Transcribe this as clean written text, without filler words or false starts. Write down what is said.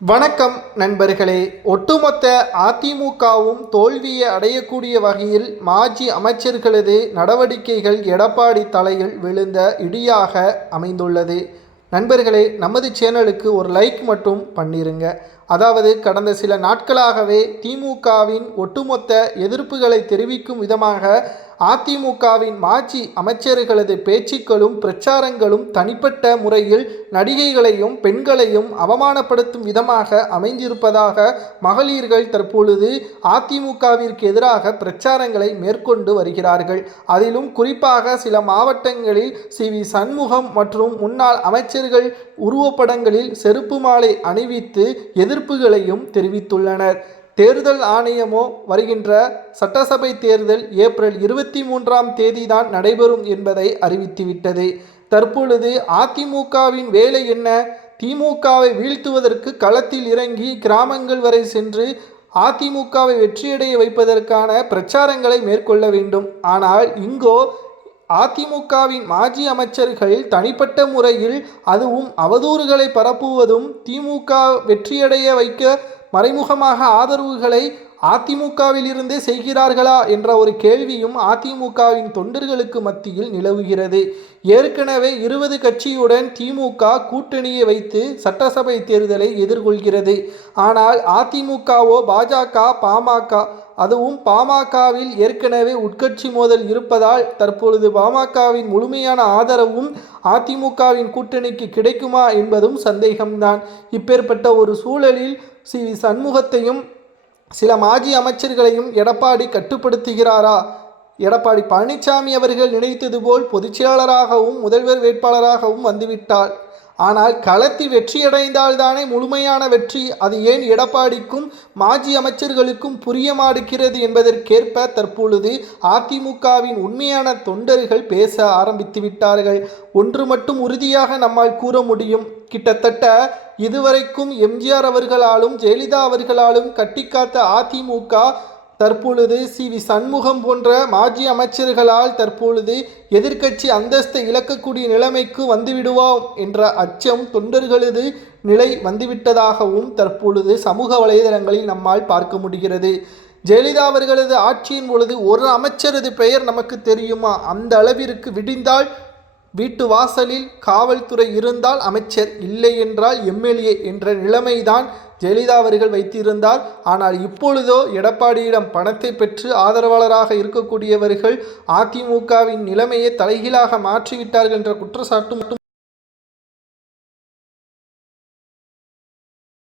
வணக்கம் நண்பர்களே. ஒட்டுமொத்த அதிமுகவும் தோல்வியை அடையக்கூடிய வகையில் மாஜி அமைச்சர்களது நடவடிக்கைகள் எடப்பாடி தலையில் விழுந்த இடியாக அமைந்துள்ளது. நண்பர்களே, நமது சேனலுக்கு ஒரு லைக் மட்டும் பண்ணிருங்க. அதாவது கடந்த சில நாட்களாகவே திமுகவின் ஒட்டுமொத்த எதிர்ப்புகளை தெரிவிக்கும் விதமாக அதிமுகவின் மாஜி அமைச்சர்களது பேச்சுக்களும் பிரச்சாரங்களும் தனிப்பட்ட முறையில் நடிகைகளையும் பெண்களையும் அவமானப்படுத்தும் விதமாக அமைந்திருப்பதாக மகளிர்கள் தற்பொழுது அதிமுகவிற்கு எதிராக பிரச்சாரங்களை மேற்கொண்டு வருகிறார்கள். அதிலும் குறிப்பாக சில மாவட்டங்களில் சி.வி. சண்முகம் மற்றும் முன்னாள் அமைச்சர்கள் உருவப்படங்களில் செருப்பு மாலை அணிவித்து எதிர்ப்புகளையும் தெரிவித்துள்ளனர். தேர்தல் ஆணையமோ வருகின்ற சட்டசபை தேர்தல் ஏப்ரல் 23ஆம் தேதிதான் நடைபெறும் என்பதை அறிவித்துவிட்டது. தற்பொழுது அதிமுகவின் வேலை என்ன? திமுகவை வீழ்த்துவதற்கு களத்தில் இறங்கி கிராமங்கள் வரை சென்று அதிமுகவை வெற்றியடைய வைப்பதற்கான பிரச்சாரங்களை மேற்கொள்ள வேண்டும். ஆனால் இங்கோ அதிமுகவின் மாஜி அமைச்சர்கள் தனிப்பட்ட முறையில் அதுவும் அவதூறுகளை பரப்புவதும் திமுக வெற்றியடைய வைக்க மறைமுகமாக ஆதரவுகளை அதிமுகவில் இருந்தே செய்கிறார்களா என்ற ஒரு கேள்வியும் அதிமுகவின் தொண்டர்களுக்கு மத்தியில் நிலவுகிறது. ஏற்கனவே 20 கட்சியுடன் திமுக கூட்டணியை வைத்து சட்டசபை தேர்தலை எதிர்கொள்கிறது. ஆனால் அதிமுகவோ பாஜக, பாமக, அதுவும் பாமகவில் ஏற்கனவே உட்கட்சி மோதல் இருப்பதால் தற்பொழுது பாமகவின் முழுமையான ஆதரவும் அதிமுகவின் கூட்டணிக்கு கிடைக்குமா என்பதும் சந்தேகம்தான். இப்பேற்பட்ட ஒரு சூழலில் சி.வி. சண்முகத்தையும் சில மாஜி அமைச்சர்களையும் எடப்பாடி கட்டுப்படுத்துகிறாரா? எடப்பாடி பழனிசாமி அவர்கள் நினைத்தது போல் பொதுச்செயலாளராகவும் முதல்வர் வேட்பாளராகவும் வந்துவிட்டார். ஆனால் களத்தில் வெற்றியடைந்தால்தானே முழுமையான வெற்றி. அது ஏன் எடப்பாடிக்கும் மாஜி அமைச்சர்களுக்கும் புரிய மாட்டுகிறது என்பதற்கேற்ப தற்பொழுது அதிமுகவின் உண்மையான தொண்டர்கள் பேச ஆரம்பித்து விட்டார்கள். ஒன்று மட்டும் உறுதியாக நம்மால் கூற முடியும். கிட்டத்தட்ட இதுவரைக்கும் எம்ஜிஆர் அவர்களாலும் ஜெயலலிதா அவர்களாலும் கட்டிக்காத்த அதிமுக தற்பொழுது சி.வி. சண்முகம் போன்ற மாஜி அமைச்சர்களால் தற்பொழுது எதிர்க்கட்சி அந்தஸ்தை இழக்கக்கூடிய நிலைமைக்கு வந்துவிடுவோம் என்ற அச்சம் தொண்டர்களது நிலை வந்துவிட்டதாகவும் தற்பொழுது சமூக வலைதளங்களில் நம்மால் பார்க்க முடிகிறது. ஜெயலலிதா அவர்களது ஆட்சியின் பொழுது ஒரு அமைச்சரது பெயர் நமக்கு தெரியுமா? அந்த அளவிற்கு விடிந்தால் வீட்டு வாசலில் காவல்துறை இருந்தால் அமைச்சர், இல்லை என்றால் எம்எல்ஏ என்ற நிலைமைதான் ஜெயலலிதா அவர்கள் வைத்திருந்தார். ஆனால் இப்பொழுதோ எடப்பாடியிடம் பணத்தை பெற்று ஆதரவாளராக இருக்கக்கூடியவர்கள் அதிமுகவின் நிலைமையை தலைகீழாக மாற்றிவிட்டார்கள் என்ற குற்றச்சாட்டு